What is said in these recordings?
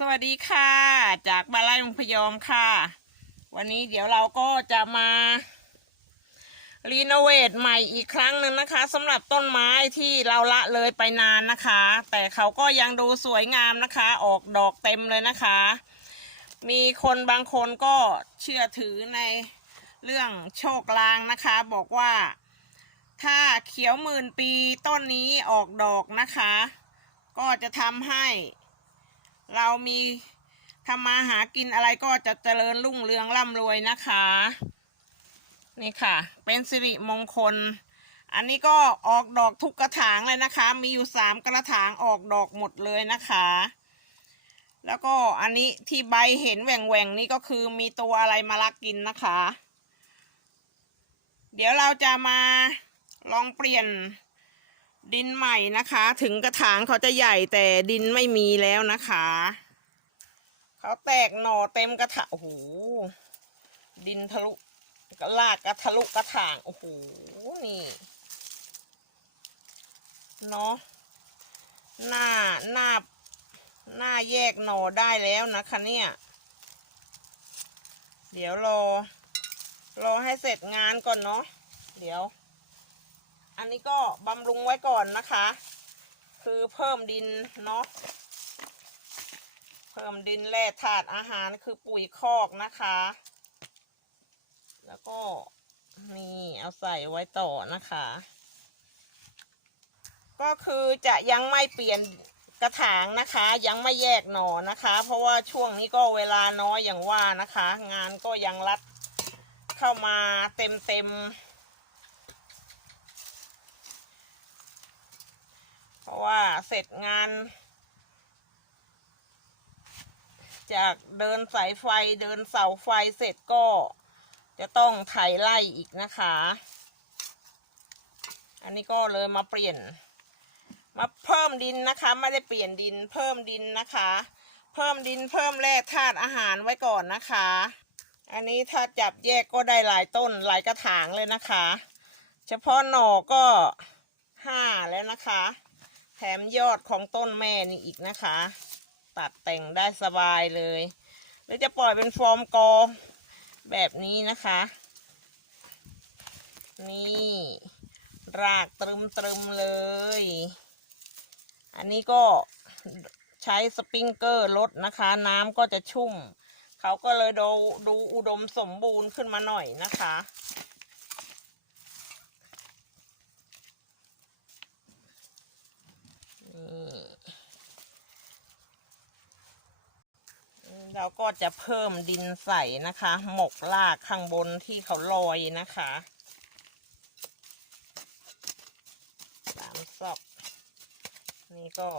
สวัสดีค่ะ จากบาลายมพยอมค่ะ วันนี้เดี๋ยวเราก็จะมารีโนเวทใหม่อีกครั้งหนึ่งนะคะสำหรับต้นไม้ที่เราละเลยไปนานนะคะ แต่เขาก็ยังดูสวยงามนะคะ ออกดอกเต็มเลยนะคะ มีคนบางคนก็เชื่อถือในเรื่องโชคลางนะคะ บอกว่าถ้าเขียวหมื่นปีต้นนี้ออกดอกนะคะ ก็จะทำให้ เรามีทำมาหากินอะไรก็จะเจริญรุ่งเรืองร่ำรวยนะคะ นี่ค่ะ เป็นสิริมงคล อันนี้ก็ออกดอกทุกกระถางเลยนะคะ มีอยู่สามกระถางออกดอกหมดเลยนะคะ แล้วก็อันนี้ที่ใบเห็นแหว่งๆนี่ก็คือมีตัวอะไรมาลักกินนะคะ เดี๋ยวเราจะมาลองเปลี่ยน ดินใหม่นะคะ ถึงกระถางเขาจะใหญ่แต่ดินไม่มีแล้วนะคะ เขาแตกหน่อเต็มกระถางโอ้โหดินทะลุก็ลากกระทะลุกระถางโอ้โหนี่เนาะหน้าหน้าหน้าแยกหน่อได้แล้วนะคะเนี่ย เดี๋ยวรอ รอให้เสร็จงานก่อนเนาะเดี๋ยว อันนี้ก็บำรุงไว้ก่อนนะคะ คือเพิ่มดินเนาะเพิ่มดินแร่ธาตุอาหารคือปุ๋ยคอกนะคะ แล้วก็นี่เอาใส่ไว้ต่อนะคะ ก็คือจะยังไม่เปลี่ยนกระถางนะคะ ยังไม่แยกหน่อนะคะ เพราะว่าช่วงนี้ก็เวลาน้อยอย่างว่านะคะ งานก็ยังรัดเข้ามาเต็มเต็ม เพราะว่าเสร็จงาน จากเดินสายไฟเดินเสาไฟเสร็จก็จะต้องไถไล่อีกนะคะ อันนี้ก็เลยมาเปลี่ยน มาเพิ่มดินนะคะ ไม่ได้เปลี่ยนดินเพิ่มดินนะคะ เพิ่มดินเพิ่มแร่ธาตุอาหารไว้ก่อนนะคะ อันนี้ถ้าจับแยกก็ได้หลายต้นหลายกระถางเลยนะคะ เฉพาะหน่อก็ห้าแล้วนะคะ แถมยอดของต้นแม่นี่อีกนะคะ ตัดแต่งได้สบายเลย หรือจะปล่อยเป็นฟอร์มกอแบบนี้นะคะ นี่ รากตรึมตรึมๆเลย อันนี้ก็ใช้สปริงเกอร์ลดนะคะ น้ำก็จะชุ่ม เขาก็เลยดูดูอุดมสมบูรณ์ขึ้นมาหน่อยนะคะ เราก็จะเพิ่มดินใส่นะคะ หมกลากข้างบนที่เขาลอยนะคะสามซอก นี่ก็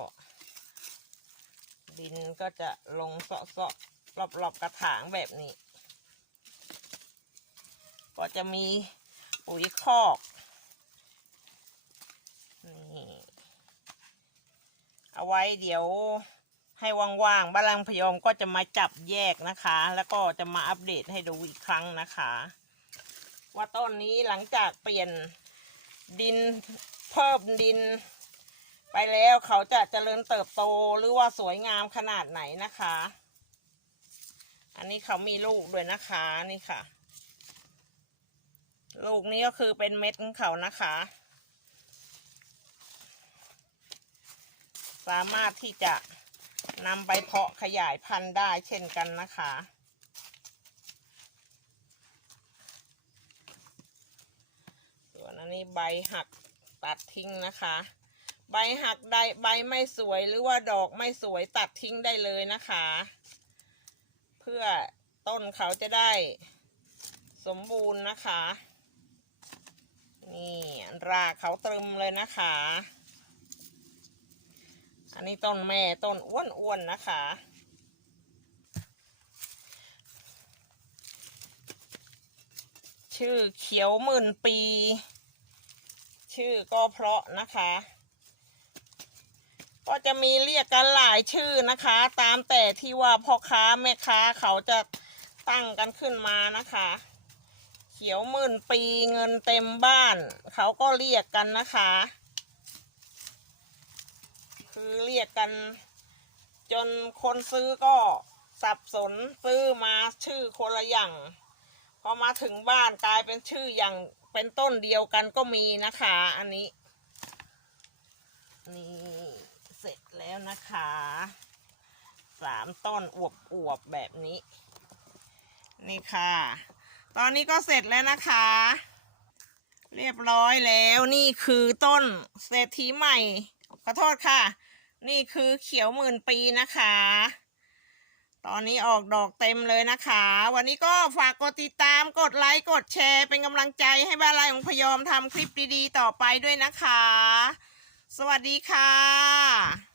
ดินก็จะลงเสาะๆรอบๆกระถางแบบนี้ ก็จะมีปุ๋ยคอกนี่เอาไว้เดี๋ยว ให้ว่างๆบาลังพยอมก็จะมาจับแยกนะคะ แล้วก็จะมาอัปเดตให้ดูอีกครั้งนะคะ ว่าต้นนี้หลังจากเปลี่ยนดินเพิ่มดิน ไปแล้วเขาจะเจริญเติบโตหรือว่าสวยงามขนาดไหนนะคะ อันนี้เขามีลูกด้วยนะคะนี่ค่ะ ลูกนี้ก็คือเป็นเม็ดของเขานะคะ สามารถที่จะ นำไปเพาะขยายพันธุ์ได้เช่นกันนะคะ ส่วนอันนี้ใบหักตัดทิ้งนะคะ ใบหักได้ใบไม่สวยหรือว่าดอกไม่สวยตัดทิ้งได้เลยนะคะ เพื่อต้นเขาจะได้สมบูรณ์นะคะ นี่รากเขาตรึมเลยนะคะ อันนี้ต้นแม่ต้นอ้วนๆนะคะ ชื่อเขียวหมื่นปี ชื่อก็เพราะนะคะ ก็จะมีเรียกกันหลายชื่อนะคะ ตามแต่ที่ว่าพ่อค้าแม่ค้าเขาจะตั้งกันขึ้นมานะคะ เขียวหมื่นปีเงินเต็มบ้าน เขาก็เรียกกันนะคะ คือเรียกกัน จนคนซื้อก็สับสนซื้อมาชื่อคนละอย่างพอมาถึงบ้านกลายเป็นชื่ออย่างเป็นต้นเดียวกันก็มีนะคะ อันนี้นี่เสร็จแล้วนะคะสามต้นอวบอวบๆแบบนี้ นี่ค่ะ ตอนนี้ก็เสร็จแล้วนะคะ เรียบร้อยแล้วนี่คือต้นเศรษฐีใหม่ ขอโทษค่ะ นี่คือเขียวหมื่นปีนะคะ ตอนนี้ออกดอกเต็มเลยนะคะ วันนี้ก็ฝากกดติดตามกดไลค์กดแชร์เป็นกำลังใจให้บ้านไรของพยอมทำคลิปดีๆ ต่อไปด้วยนะคะ สวัสดีค่ะ